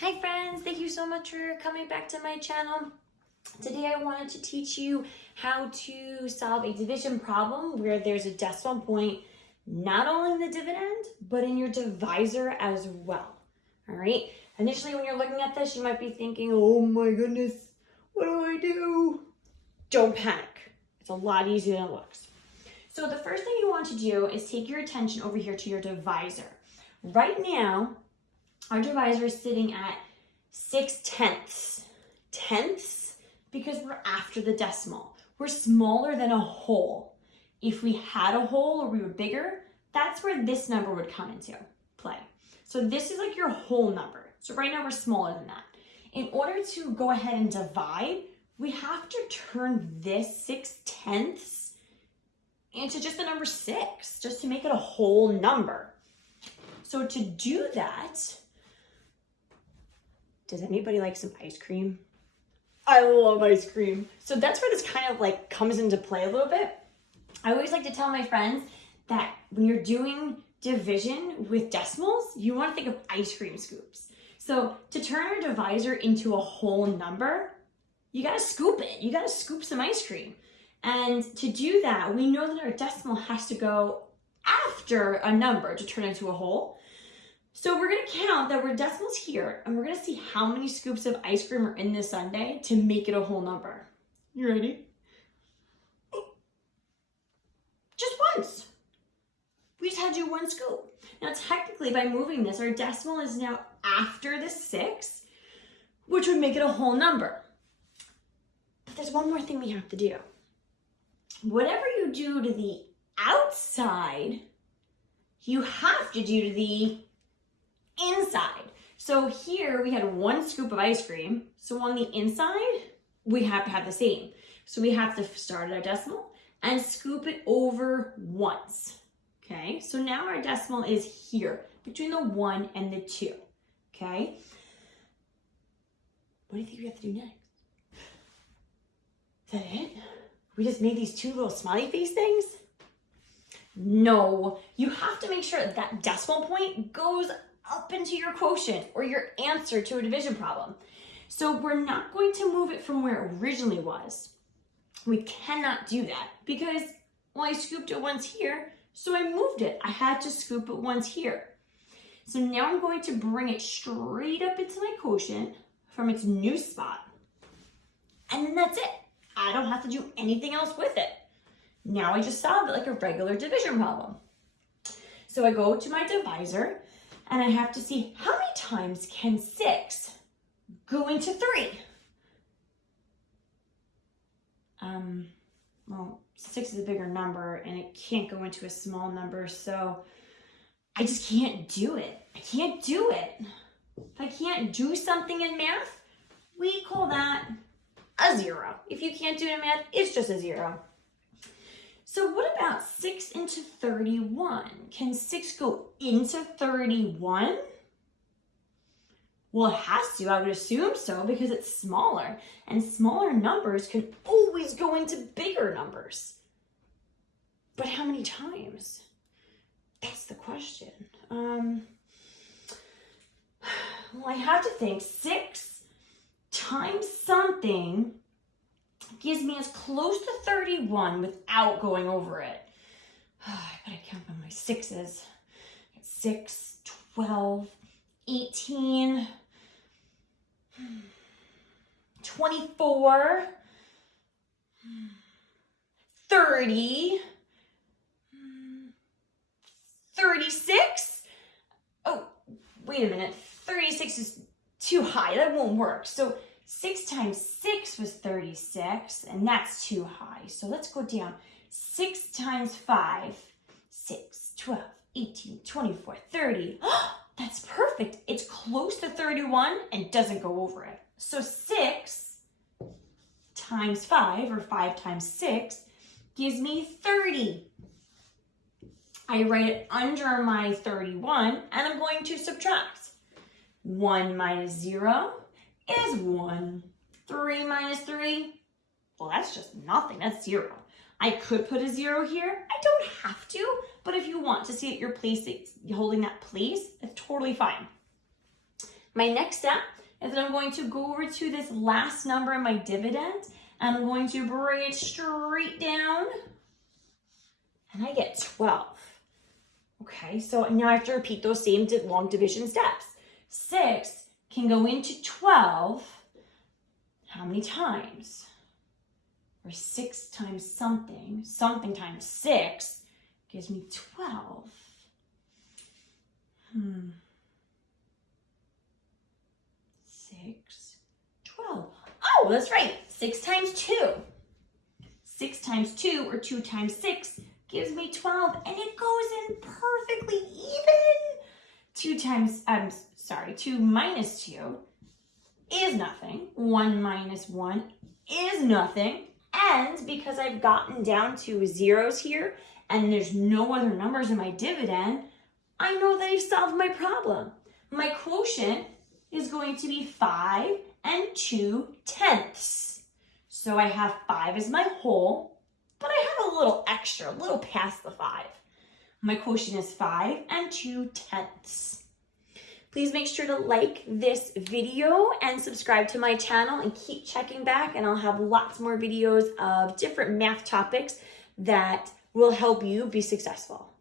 Hi friends, thank you so much for coming back to my channel. Today I wanted to teach you how to solve a division problem where there's a decimal point not only in the dividend, but in your divisor as well. All right, initially when you're looking at this, you might be thinking, oh my goodness, what do I do? Don't panic. It's a lot easier than it looks. So the first thing you want to do is take your attention over here to your divisor. Right now, our divisor is sitting at 6/10. Tenths because we're after the decimal. We're smaller than a whole. If we had a whole or we were bigger, that's where this number would come into play. So this is like your whole number. So right now we're smaller than that. In order to go ahead and divide, we have to turn this 6/10 into just the number 6, just to make it a whole number. So to do that, does anybody like some ice cream? I love ice cream. So that's where this kind of like comes into play a little bit. I always like to tell my friends that when you're doing division with decimals, you want to think of ice cream scoops. So to turn our divisor into a whole number, you got to scoop it. You got to scoop some ice cream. And to do that, we know that our decimal has to go after a number to turn into a whole. So we're going to count that we're decimals here, and we're going to see how many scoops of ice cream are in this sundae to make it a whole number. You ready? Just once. We just had to do one scoop. Now technically by moving this, our decimal is now after the 6, which would make it a whole number. But there's one more thing we have to do. Whatever you do to the outside, you have to do to the inside. So here we had 1 scoop of ice cream. So on the inside, we have to have the same. So we have to start at our decimal and scoop it over once. Okay, so now our decimal is here between the 1 and the 2. Okay, what do you think we have to do next? Is that it? We just made these 2 little smiley face things? No, you have to make sure that decimal point goes up into your quotient or your answer to a division problem. So we're not going to move it from where it originally was. We cannot do that because, well, I scooped it once here, so I moved it. I had to scoop it once here. So now I'm going to bring it straight up into my quotient from its new spot. And then that's it. I don't have to do anything else with it. Now I just solved it like a regular division problem. So I go to my divisor and I have to see how many times can 6 go into 3? Well, 6 is a bigger number and it can't go into a small number, so I just can't do it. I can't do it. If I can't do something in math, we call that a 0. If you can't do it in math, it's just a 0. So what about 6 into 31? Can 6 go into 31? Well, it has to, I would assume so, because it's smaller. And smaller numbers can always go into bigger numbers. But how many times? That's the question. Well, I have to think 6 times something gives me as close to 31 without going over it. I gotta count by my 6s. 6, 12, 18, 24, 30, 36. Oh, wait a minute. 36 is too high. That won't work. So 6 times 6 was 36, and that's too high. So let's go down. 6 times 5, 6, 12, 18, 24, 30. That's perfect. It's close to 31 and doesn't go over it. So 6 times 5, or 5 times 6, gives me 30. I write it under my 31, and I'm going to subtract. 1 minus 0 is 1. 3 minus 3, well, that's just nothing. That's 0. I could put a 0 here. I don't have to, but if you want to see at your place, holding that place, it's totally fine. My next step is that I'm going to go over to this last number in my dividend, and I'm going to bring it straight down, and I get 12. Okay, so now I have to repeat those same long division steps. 6 can go into 12 how many times? Or 6 times something, something times 6 gives me 12. 6, 12. Oh, that's right. 6 times 2. 6 times 2 or 2 times 6 gives me 12, and it goes in perfectly even. 2 minus 2 is nothing. 1 minus 1 is nothing. And because I've gotten down to zeros here and there's no other numbers in my dividend, I know that I've solved my problem. My quotient is going to be 5 and 2/10. So I have 5 as my whole, but I have a little extra, a little past the 5. My quotient is 5 and 2/10. Please make sure to like this video and subscribe to my channel and keep checking back, and I'll have lots more videos of different math topics that will help you be successful.